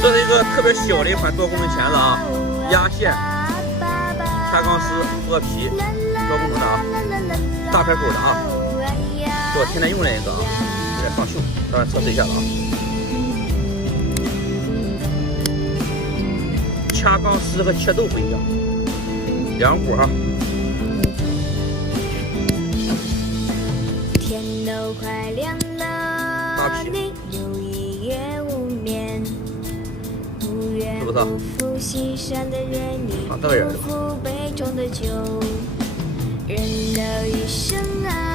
这是一个特别小的一款做工的钳子啊，压线、掐钢丝、剥皮做工程的啊，大排口的啊，是我天天用的一个啊，有点上锈，当然测试一下子啊。掐钢丝和切豆腐一样，两股哈。天都快亮了，你有一夜无眠。不愿不负西山的人，你不负杯中的酒。人的一生啊。